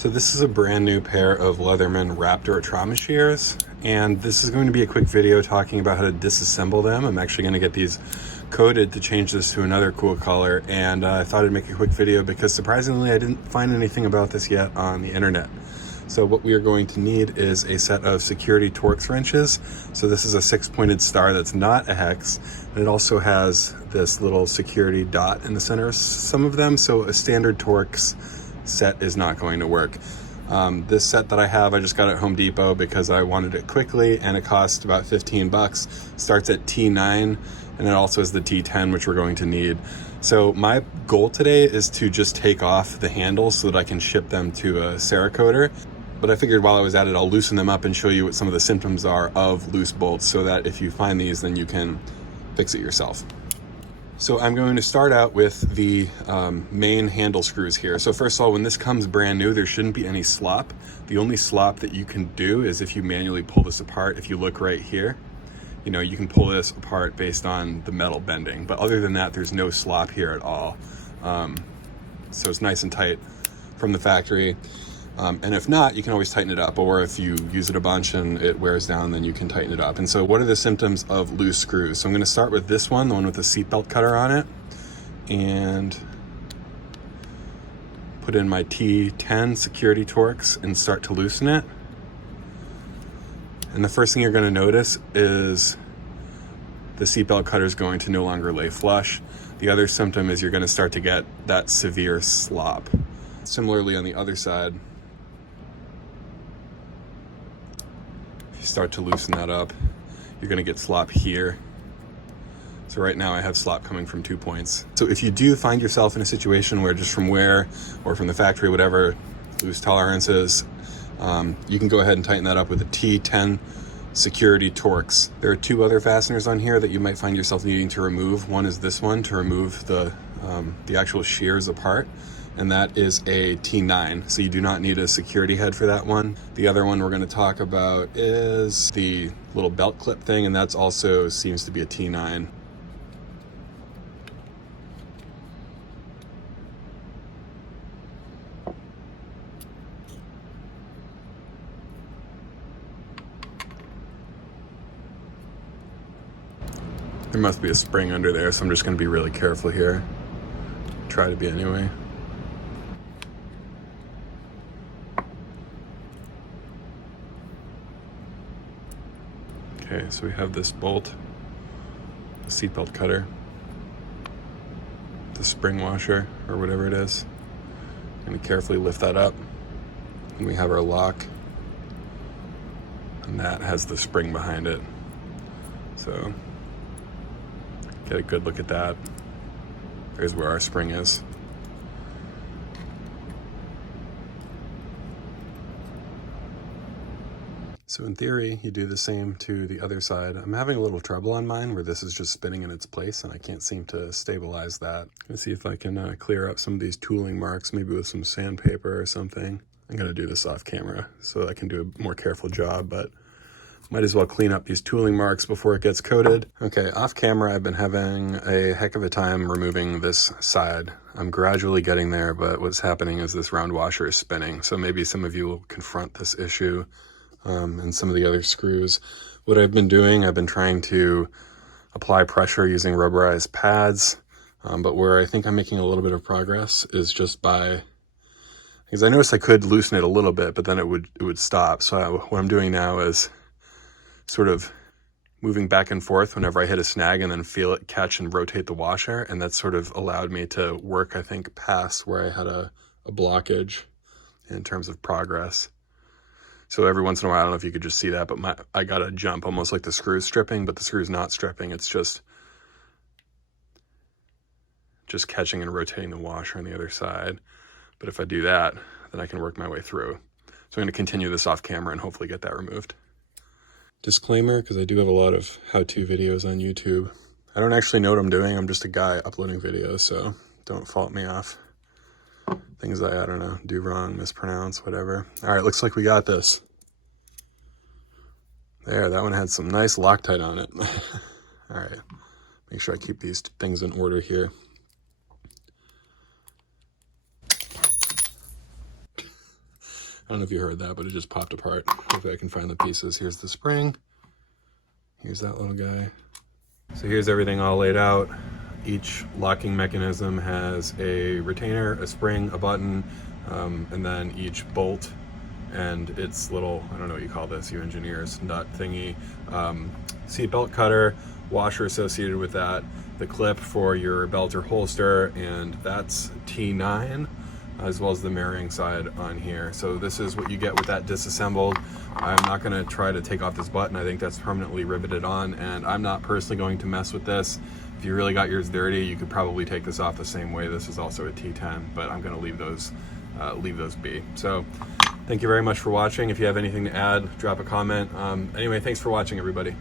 So this is a brand new pair of Leatherman Raptor trauma shears, and this is going to be a quick video talking about how to disassemble them. I'm actually going to get these coated to change this to another cool color, and I thought I'd make a quick video because surprisingly I didn't find anything about this yet on the internet. So what we are going to need is a set of security Torx wrenches. So this is a 6-pointed star that's not a hex, and it also has this little security dot in the center of some of them, so a standard Torx set is not going to work. This set that I have, I just got at Home Depot because I wanted it quickly, and it cost about 15 bucks. Starts at T9, and it also has the T10, which we're going to need. So my goal today is to just take off the handles so that I can ship them to a Cerakote. But I figured while I was at it, I'll loosen them up and show you what some of the symptoms are of loose bolts so that if you find these, then you can fix it yourself. So I'm going to start out with the main handle screws here. So first of all, when this comes brand new, there shouldn't be any slop. The only slop that you can do is if you manually pull this apart. If you look right here, you know, you can pull this apart based on the metal bending. But other than that, there's no slop here at all. So it's nice and tight from the factory. And if not, you can always tighten it up, or if you use it a bunch and it wears down, then you can tighten it up. And so what are the symptoms of loose screws? So I'm going to start with this one, the one with the seatbelt cutter on it, and put in my T10 security Torx and start to loosen it. And the first thing you're going to notice is the seatbelt cutter is going to no longer lay flush. The other symptom is you're going to start to get that severe slop. Similarly on the other side, you start to loosen that up, you're going to get slop here. So right now I have slop coming from 2 points. So if you do find yourself in a situation where just from wear or from the factory, whatever, loose tolerances, you can go ahead and tighten that up with a T10 security Torx. There are two other fasteners on here that you might find yourself needing to remove. One is this one to remove the actual shears apart, and that is a T9, so you do not need a security head for that one. The other one we're going to talk about is the little belt clip thing, and that's also seems to be a T9. There must be a spring under there, so I'm just going to be really careful here. Try to be anyway. Okay, so we have this bolt, the seatbelt cutter, the spring washer, or whatever it is. I'm going to carefully lift that up, and we have our lock, and that has the spring behind it. So, get a good look at that. There's where our spring is. So in theory, you do the same to the other side. I'm having a little trouble on mine where this is just spinning in its place and I can't seem to stabilize that. Let's see if I can clear up some of these tooling marks, maybe with some sandpaper or something. I'm gonna do this off camera so I can do a more careful job, but might as well clean up these tooling marks before it gets coated. Okay, off camera, I've been having a heck of a time removing this side. I'm gradually getting there, but what's happening is this round washer is spinning. So maybe some of you will confront this issue. And some of the other screws. What I've been doing, I've been trying to apply pressure using rubberized pads, but where I think I'm making a little bit of progress is just by, because I noticed I could loosen it a little bit, but then it would stop. So what I'm doing now is sort of moving back and forth whenever I hit a snag and then feel it catch and rotate the washer, and that sort of allowed me to work, I think, past where I had a blockage in terms of progress. So every once in a while, I don't know if you could just see that, but I got a jump, almost like the screw's stripping, but the screw's not stripping. It's just catching and rotating the washer on the other side. But if I do that, then I can work my way through. So I'm going to continue this off camera and hopefully get that removed. Disclaimer, because I do have a lot of how-to videos on YouTube. I don't actually know what I'm doing. I'm just a guy uploading videos, so don't fault me off things I don't know, do wrong, mispronounce, whatever. All right, looks like we got this. There, that one had some nice Loctite on it. All right, make sure I keep these things in order here. don't know if you heard that, but it just popped apart. Hopefully I can find the pieces. Here's the spring. Here's that little guy. So here's everything all laid out. Each locking mechanism has a retainer, a spring, a button, and then each bolt and its little, I don't know what you call this, you engineers, nut thingy, seat belt cutter, washer associated with that, the clip for your belt or holster, and that's T9, as well as the mirroring side on here. So this is what you get with that disassembled. I'm not gonna try to take off this button. I think that's permanently riveted on, and I'm not personally going to mess with this. If you really got yours dirty, you could probably take this off the same way. This is also a T10, but I'm gonna leave those be. So thank you very much for watching. If you have anything to add, drop a comment. Anyway, thanks for watching, everybody.